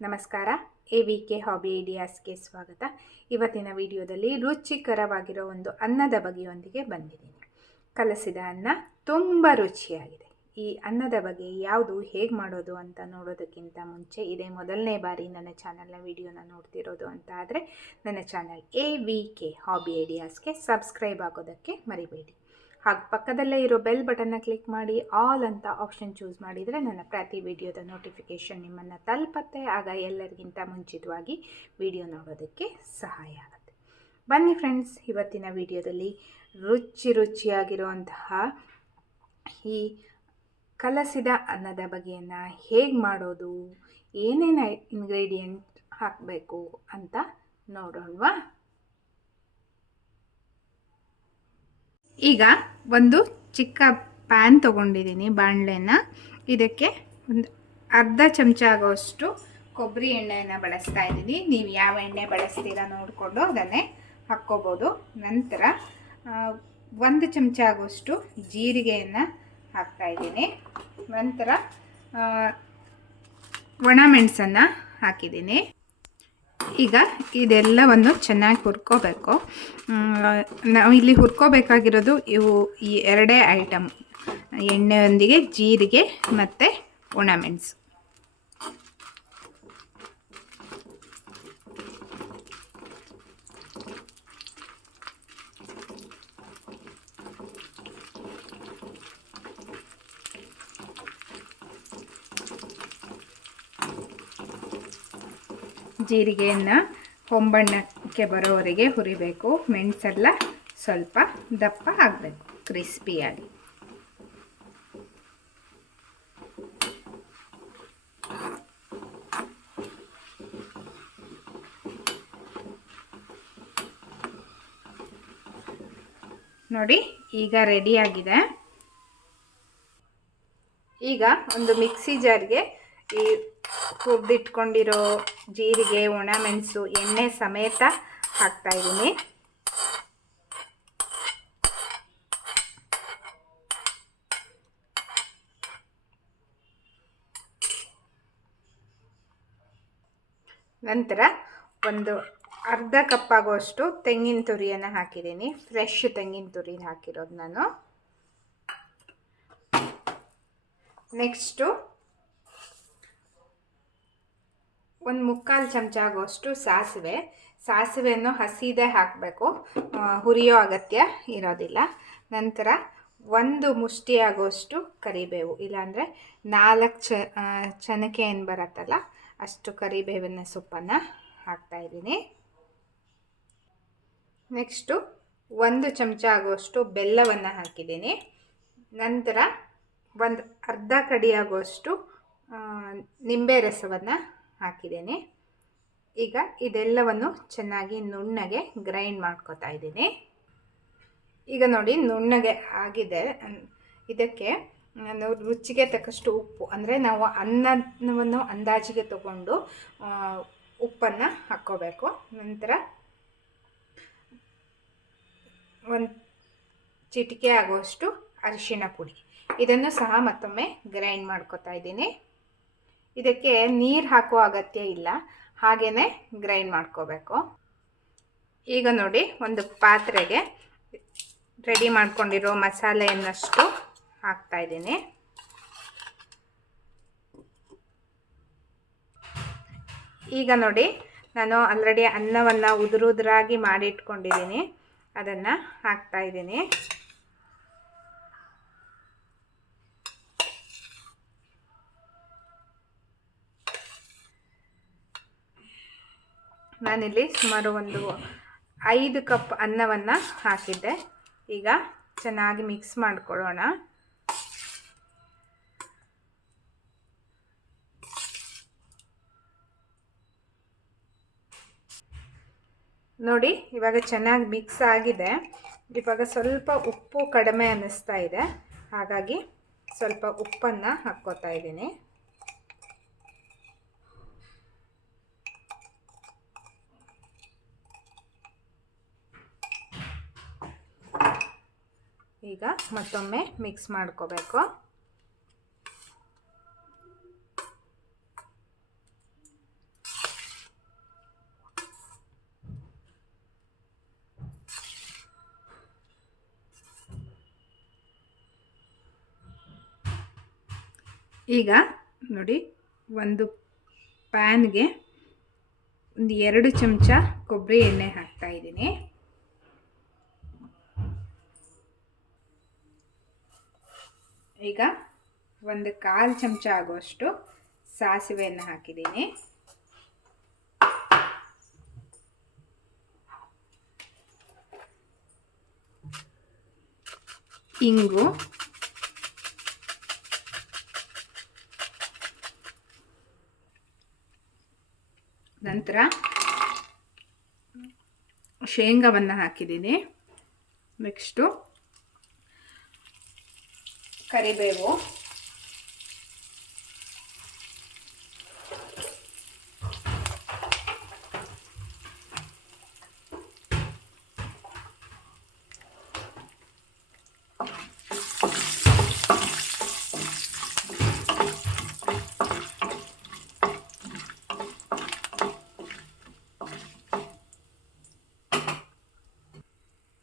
ನಮಸ್ಕಾರ. A V K hobby ಐಡಿಯಾಸ್ಗೆ ಸ್ವಾಗತ. ಇವತ್ತಿನ ವಿಡಿಯೋದಲ್ಲಿ ರುಚಿಕರವಾಗಿರೋ ಒಂದು ಅನ್ನದ ಬಗೆಯೊಂದಿಗೆ ಬಂದಿದ್ದೀನಿ. ಕಲಸಿದ ಅನ್ನ ತುಂಬ ರುಚಿಯಾಗಿದೆ. ಈ ಅನ್ನದ ಬಗ್ಗೆ ಯಾವುದು, ಹೇಗೆ ಮಾಡೋದು ಅಂತ ನೋಡೋದಕ್ಕಿಂತ ಮುಂಚೆ ಇದೇ ಮೊದಲನೇ ಬಾರಿ ನನ್ನ ಚಾನಲ್ನ ವಿಡಿಯೋನ ನೋಡ್ತಿರೋದು ಅಂತ ಆದರೆ, ನನ್ನ channel A V K hobby ಐಡಿಯಾಸ್ಗೆ subscribe ಆಗೋದಕ್ಕೆ ಮರಿಬೇಡಿ. ಹಾಗೂ ಪಕ್ಕದಲ್ಲೇ ಇರೋ ಬೆಲ್ ಬಟನ್ನ ಕ್ಲಿಕ್ ಮಾಡಿ ಆಲ್ ಅಂತ ಆಪ್ಷನ್ ಚೂಸ್ ಮಾಡಿದರೆ ನನ್ನ ಪ್ರತಿ ವಿಡಿಯೋದ ನೋಟಿಫಿಕೇಷನ್ ನಿಮ್ಮನ್ನು ತಲುಪತ್ತೆ. ಆಗ ಎಲ್ಲರಿಗಿಂತ ಮುಂಚಿತವಾಗಿ ವಿಡಿಯೋ ನೋಡೋದಕ್ಕೆ ಸಹಾಯ ಆಗುತ್ತೆ. ಬನ್ನಿ ಫ್ರೆಂಡ್ಸ್, ಇವತ್ತಿನ ವಿಡಿಯೋದಲ್ಲಿ ರುಚಿ ರುಚಿಯಾಗಿರುವಂತಹ ಈ ಕಲಸಿದ ಅನ್ನದ ಬಗೆಯನ್ನು ಹೇಗೆ ಮಾಡೋದು, ಏನೇನು ಇಂಗ್ರೀಡಿಯೆಂಟ್ ಹಾಕಬೇಕು ಅಂತ ನೋಡೋಣವಾ? ಈಗ ಒಂದು ಚಿಕ್ಕ ಪ್ಯಾನ್ ತೊಗೊಂಡಿದ್ದೀನಿ ಬಾಣಲೆನ. ಇದಕ್ಕೆ ಒಂದು ಅರ್ಧ ಚಮಚ ಆಗೋಷ್ಟು ಕೊಬ್ಬರಿ ಎಣ್ಣೆಯನ್ನು ಬಳಸ್ತಾ ಇದ್ದೀನಿ. ನೀವು ಯಾವ ಎಣ್ಣೆ ಬಳಸ್ತೀರ ನೋಡಿಕೊಂಡು ಅದನ್ನೇ ಹಾಕ್ಕೋಬೋದು. ನಂತರ ಒಂದು ಚಮಚ ಆಗೋಷ್ಟು ಜೀರಿಗೆಯನ್ನು ಹಾಕ್ತಾಯಿದ್ದೀನಿ ನಂತರ ಒಣಮೆಣಸನ್ನು ಹಾಕಿದ್ದೀನಿ. ಈಗ ಇದೆಲ್ಲವನ್ನು ಚೆನ್ನಾಗಿ ಹುರ್ಕೋಬೇಕು. ನಾವು ಇಲ್ಲಿ ಹುರ್ಕೋಬೇಕಾಗಿರೋದು ಇವು ಈ ಎರಡೇ ಐಟಮ್. ಎಣ್ಣೆಯೊಂದಿಗೆ, ಜೀರಿಗೆ ಮತ್ತು ಒಣಮೆಣಸು ಜೀರಿಗೆಯನ್ನು ಹೊಂಬಣ್ಣಕ್ಕೆ ಬರೋವರೆಗೆ ಹುರಿಬೇಕು. ಮೆಣಸೆಲ್ಲ ಸ್ವಲ್ಪ ದಪ್ಪ ಆಗಬೇಕು ಕ್ರಿಸ್ಪಿಯಾಗಿ ನೋಡಿ, ಈಗ ರೆಡಿಯಾಗಿದೆ ಈಗ ಒಂದು ಮಿಕ್ಸಿ ಜಾರ್ಗೆ ಈ ಹುರಿದಿಟ್ಕೊಂಡಿರೋ ಜೀರಿಗೆ ಒಣಮೆಣಸು ಎಣ್ಣೆ ಸಮೇತ ಹಾಕ್ತಾ ಇದ್ದೀನಿ. ನಂತರ ಒಂದು ಅರ್ಧ ಕಪ್ ಆಗುವಷ್ಟು ತೆಂಗಿನ ತುರಿಯನ್ನು ಹಾಕಿದ್ದೀನಿ. ಫ್ರೆಶ್ ತೆಂಗಿನ ತುರಿ ಹಾಕಿರೋದು ನಾನು. ನೆಕ್ಸ್ಟು ಒಂದು ಮುಕ್ಕಾಲು ಚಮಚ ಆಗುವಷ್ಟು ಸಾಸಿವೆ. ಸಾಸಿವೆಯನ್ನು ಹಸಿದೇ ಹಾಕಬೇಕು. ಹುರಿಯೋ ಅಗತ್ಯ ಇರೋದಿಲ್ಲ. ನಂತರ ಒಂದು ಮುಷ್ಟಿ ಕರಿಬೇವು. ಇಲ್ಲಾಂದರೆ ನಾಲ್ಕು ಚ ಚನಕೆ ಏನು ಬರುತ್ತಲ್ಲ, ಅಷ್ಟು ಕರಿಬೇವಿನ ಸೊಪ್ಪನ್ನು ಹಾಕ್ತಾಯಿದ್ದೀನಿ ನೆಕ್ಸ್ಟು ಒಂದು ಚಮಚ ಆಗುವಷ್ಟು ಬೆಲ್ಲವನ್ನು ಹಾಕಿದ್ದೀನಿ. ನಂತರ ಒಂದು ಅರ್ಧ ಕಡಿ ಆಗುವಷ್ಟು ನಿಂಬೆ ರಸವನ್ನು ಹಾಕಿದ್ದೇನೆ. ಈಗ ಇದೆಲ್ಲವನ್ನು ಚೆನ್ನಾಗಿ ನುಣ್ಣಗೆ ಗ್ರೈಂಡ್ ಮಾಡ್ಕೋತಾ ಇದ್ದೀನಿ. ಈಗ ನೋಡಿ ನುಣ್ಣಗೆ ಆಗಿದೆ. ಇದಕ್ಕೆ, ನಾನು ರುಚಿಗೆ ತಕ್ಕಷ್ಟು ಉಪ್ಪು, ಅಂದರೆ ನಾವು ಅನ್ನವನ್ನು ಅಂದಾಜಿಗೆ ತಗೊಂಡು ಉಪ್ಪನ್ನು ಹಾಕ್ಕೋಬೇಕು. ನಂತರ ಒಂದು ಚಿಟಿಕೆ ಆಗುವಷ್ಟು ಅರಿಶಿಣ ಪುಡಿ. ಇದನ್ನು ಸಹ ಮತ್ತೊಮ್ಮೆ ಗ್ರೈಂಡ್ ಮಾಡ್ಕೋತಾ ಇದ್ದೀನಿ. ಇದಕ್ಕೆ ನೀರು ಹಾಕುವ ಅಗತ್ಯ ಇಲ್ಲ. ಹಾಗೇ ಗ್ರೈಂಡ್ ಮಾಡ್ಕೋಬೇಕು. ಈಗ ನೋಡಿ ಒಂದು ಪಾತ್ರೆಗೆ ರೆಡಿ ಮಾಡ್ಕೊಂಡಿರೋ ಮಸಾಲೆಯನ್ನಷ್ಟು ಹಾಕ್ತಾಯಿದ್ದೀನಿ ಈಗ ನೋಡಿ ನಾನು ಆಲ್ರೆಡಿ ಅನ್ನವನ್ನು ಉದುರುದ್ರಾಗಿ ಮಾಡಿಟ್ಕೊಂಡಿದ್ದೀನಿ. ಅದನ್ನು ಹಾಕ್ತಾಯಿದ್ದೀನಿ ನಾನಿಲ್ಲಿ ಸುಮಾರು ಒಂದು ಐದು ಕಪ್ ಅನ್ನವನ್ನು ಹಾಕಿದ್ದೆ. ಈಗ ಚೆನ್ನಾಗಿ ಮಿಕ್ಸ್ ಮಾಡಿಕೊಳ್ಳೋಣ. ನೋಡಿ, ಇವಾಗ ಚೆನ್ನಾಗಿ ಮಿಕ್ಸ್ ಆಗಿದೆ. ಇವಾಗ ಸ್ವಲ್ಪ ಉಪ್ಪು ಕಡಿಮೆ ಅನ್ನಿಸ್ತಾ ಇದೆ. ಹಾಗಾಗಿ ಸ್ವಲ್ಪ ಉಪ್ಪನ್ನು ಹಾಕ್ಕೋತಾ ಇದ್ದೀನಿ. ಈಗ ಮತ್ತೊಮ್ಮೆ ಮಿಕ್ಸ್ ಮಾಡ್ಕೋಬೇಕು. ಈಗ ನೋಡಿ ಒಂದು ಪ್ಯಾನ್ಗೆ ಒಂದು ಎರಡು ಚಮಚ ಕೊಬ್ಬರಿ ಎಣ್ಣೆ ಹಾಕ್ತಾಯಿದ್ದೀನಿ ಈಗ ಒಂದು ಕಾಲು ಚಮಚ ಆಗುವಷ್ಟು ಸಾಸಿವೆಯನ್ನು ಹಾಕಿದ್ದೀನಿ. ಇಂಗು. ನಂತರ ಶೇಂಗಾವನ್ನು ಹಾಕಿದ್ದೀನಿ. ನೆಕ್ಸ್ಟು ಕರಿಬೇವು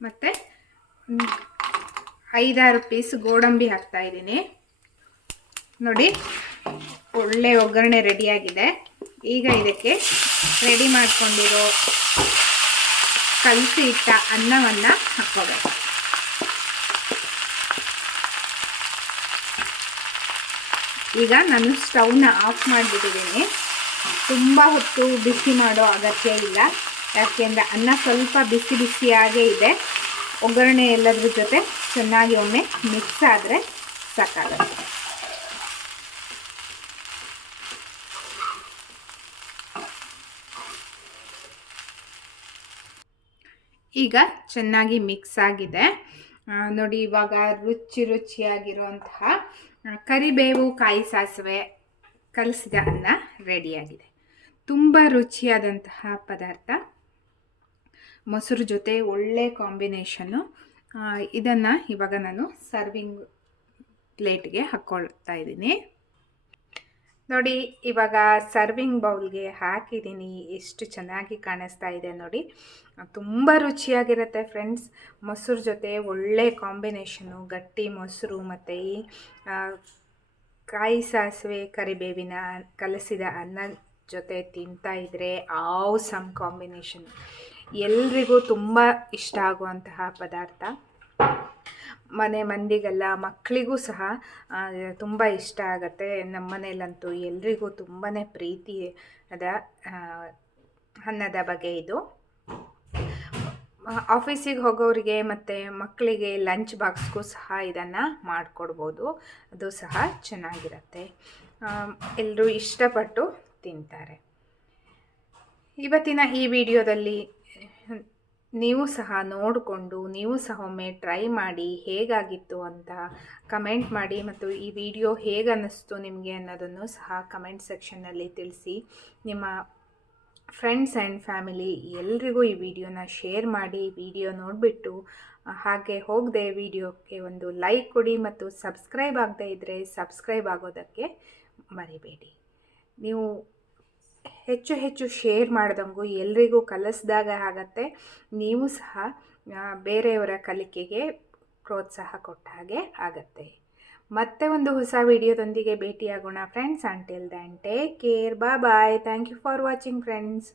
ಮತ್ತು ಐದಾರು ಪೀಸ್ ಗೋಡಂಬಿ ಹಾಕ್ತಾ ಇದ್ದೀನಿ. ನೋಡಿ, ಒಳ್ಳೆ ಒಗ್ಗರಣೆ ರೆಡಿಯಾಗಿದೆ. ಈಗ ಇದಕ್ಕೆ ರೆಡಿ ಮಾಡ್ಕೊಂಡಿರೋ ಕಲಸಿ ಇಟ್ಟ ಅನ್ನವನ್ನು ಹಾಕ್ಕೋಬೇಕು. ಈಗ ನಾನು ಸ್ಟವ್ನ ಆಫ್ ಮಾಡಿಬಿಟ್ಟಿದ್ದೀನಿ. ತುಂಬ ಹೊತ್ತು ಬಿಸಿ ಮಾಡೋ ಅಗತ್ಯ ಇಲ್ಲ. ಯಾಕೆಂದರೆ ಅನ್ನ ಸ್ವಲ್ಪ ಬಿಸಿ ಬಿಸಿಯಾಗೇ ಇದೆ. ಒಗ್ಗರಣೆ ಎಲ್ಲದ್ರ ಜೊತೆ ಚೆನ್ನಾಗಿ ಒಮ್ಮೆ ಮಿಕ್ಸ್ ಆದರೆ ಸಾಕಾಗುತ್ತೆ. ಈಗ ಚೆನ್ನಾಗಿ ಮಿಕ್ಸ್ ಆಗಿದೆ. ನೋಡಿ ಇವಾಗ ರುಚಿ ರುಚಿಯಾಗಿರುವಂತಹ ಕರಿಬೇವು ಕಾಯಿ ಸಾಸಿವೆ ಕಲಸಿದ ಅನ್ನ ರೆಡಿಯಾಗಿದೆ ತುಂಬ ರುಚಿಯಾದಂತಹ ಪದಾರ್ಥ. ಮೊಸರು ಜೊತೆ ಒಳ್ಳೆ ಕಾಂಬಿನೇಷನ್ನು ಇದನ್ನು ಇವಾಗ ನಾನು ಸರ್ವಿಂಗ್ ಪ್ಲೇಟ್ಗೆ ಹಾಕ್ಕೊಳ್ತಾ ಇದ್ದೀನಿ. ನೋಡಿ, ಇವಾಗ ಸರ್ವಿಂಗ್ ಬೌಲ್ಗೆ ಹಾಕಿದ್ದೀನಿ. ಎಷ್ಟು ಚೆನ್ನಾಗಿ ಕಾಣಿಸ್ತಾ ಇದೆ ನೋಡಿ. ತುಂಬ ರುಚಿಯಾಗಿರುತ್ತೆ ಫ್ರೆಂಡ್ಸ್. ಮೊಸರು ಜೊತೆ ಒಳ್ಳೆ ಕಾಂಬಿನೇಷನು ಗಟ್ಟಿ ಮೊಸರು ಮತ್ತು ಈ ಕಾಯಿ ಸಾಸಿವೆ, ಕರಿಬೇವಿನ ಕಲಸಿದ ಅನ್ನ ಜೊತೆ ತಿಂತಾ ಇದ್ದರೆ ಆವ್ ಸಮ್ ಕಾಂಬಿನೇಷನ್. ಎಲ್ರಿಗೂ ತುಂಬ ಇಷ್ಟ ಆಗುವಂತಹ ಪದಾರ್ಥ. ಮನೆ ಮಂದಿಗೆಲ್ಲ ಮಕ್ಕಳಿಗೂ ಸಹ ತುಂಬ ಇಷ್ಟ ಆಗುತ್ತೆ. ನಮ್ಮ ಮನೆಯಲ್ಲಂತೂ ಎಲ್ರಿಗೂ ತುಂಬಾ ಪ್ರೀತಿ ಅದ ಆ, ಅನ್ನದ ಬಗೆ ಇದು. ಆಫೀಸಿಗೆ ಹೋಗೋರಿಗೆ ಮತ್ತು ಮಕ್ಕಳಿಗೆ ಲಂಚ್ ಬಾಕ್ಸ್ಗೂ ಸಹ ಇದನ್ನು ಮಾಡಿಕೊಡ್ಬೋದು. ಅದು ಸಹ ಚೆನ್ನಾಗಿರುತ್ತೆ. ಎಲ್ಲರೂ ಇಷ್ಟಪಟ್ಟು ತಿಂತಾರೆ. ಇವತ್ತಿನ ಈ ವಿಡಿಯೋದಲ್ಲಿ ನೀವು ಸಹ ನೋಡಿಕೊಂಡು, ನೀವು ಸಹ ಒಮ್ಮೆ ಟ್ರೈ ಮಾಡಿ ಹೇಗಾಗಿತ್ತು ಅಂತ ಕಮೆಂಟ್ ಮಾಡಿ ಮತ್ತು ಈ ವಿಡಿಯೋ ಹೇಗೆ ಅನ್ನಿಸ್ತು ನಿಮಗೆ ಅನ್ನೋದನ್ನು ಸಹ ಕಮೆಂಟ್ ಸೆಕ್ಷನ್ನಲ್ಲಿ ತಿಳಿಸಿ. ನಿಮ್ಮ ಫ್ರೆಂಡ್ಸ್ ಆ್ಯಂಡ್ ಫ್ಯಾಮಿಲಿ ಎಲ್ರಿಗೂ ಈ ವಿಡಿಯೋನ ಶೇರ್ ಮಾಡಿ, ವಿಡಿಯೋ ನೋಡಿಬಿಟ್ಟು ಹಾಗೆ ಹೋಗದೆ ವಿಡಿಯೋಕ್ಕೆ ಒಂದು ಲೈಕ್ ಕೊಡಿ ಮತ್ತು ಸಬ್ಸ್ಕ್ರೈಬ್ ಆಗದೇ ಇದ್ದರೆ ಸಬ್ಸ್ಕ್ರೈಬ್ ಆಗೋದಕ್ಕೆ ಮರಿಬೇಡಿ. ನೀವು ಹೆಚ್ಚು ಹೆಚ್ಚು ಶೇರ್ ಮಾಡಿದಂಗು ಎಲ್ರಿಗೂ ಕಲಿಸ್ದಾಗ ಆಗತ್ತೆ. ನೀವು ಸಹ ಬೇರೆಯವರ ಕಲಿಕೆಗೆ ಪ್ರೋತ್ಸಾಹ ಕೊಟ್ಟ ಹಾಗೆ ಆಗತ್ತೆ. ಮತ್ತೆ ಒಂದು ಹೊಸ ವಿಡಿಯೋದೊಂದಿಗೆ ಭೇಟಿಯಾಗೋಣ friends until then take care ಬಾ bye thank you for watching friends